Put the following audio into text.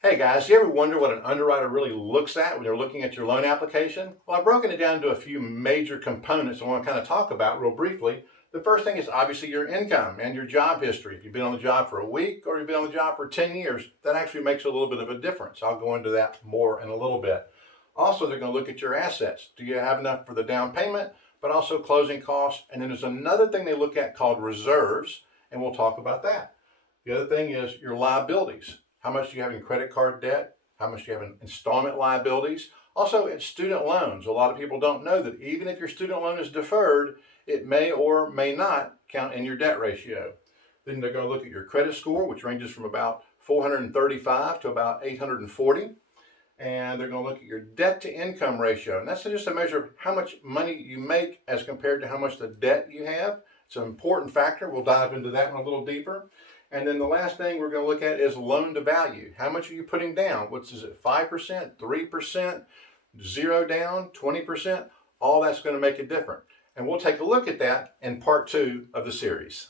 Hey guys, you ever wonder what an underwriter really looks at when you're looking at your loan application? Well, I've broken it down into a few major components I want to kind of talk about real briefly. The first thing is obviously your income and your job history. If you've been on the job for a week or you've been on the job for 10 years, that actually makes a little bit of a difference. I'll go into that more in a little bit. Also, they're going to look at your assets. Do you have enough for the down payment, but also closing costs? And then there's another thing they look at called reserves, and we'll talk about that. The other thing is your liabilities. How much do you have in credit card debt? How much do you have in installment liabilities? Also, in student loans, a lot of people don't know that even if your student loan is deferred, it may or may not count in your debt ratio. Then they're going to look at your credit score, which ranges from about 435 to about 840. And they're going to look at your debt to income ratio. And that's just a measure of how much money you make as compared to how much the debt you have. It's an important factor. We'll dive into that one a little deeper. And then the last thing we're going to look at is loan to value. How much are you putting down? What is it, 5%, 3%, 0 down, 20%? All that's going to make a difference. And we'll take a look at that in part 2 of the series.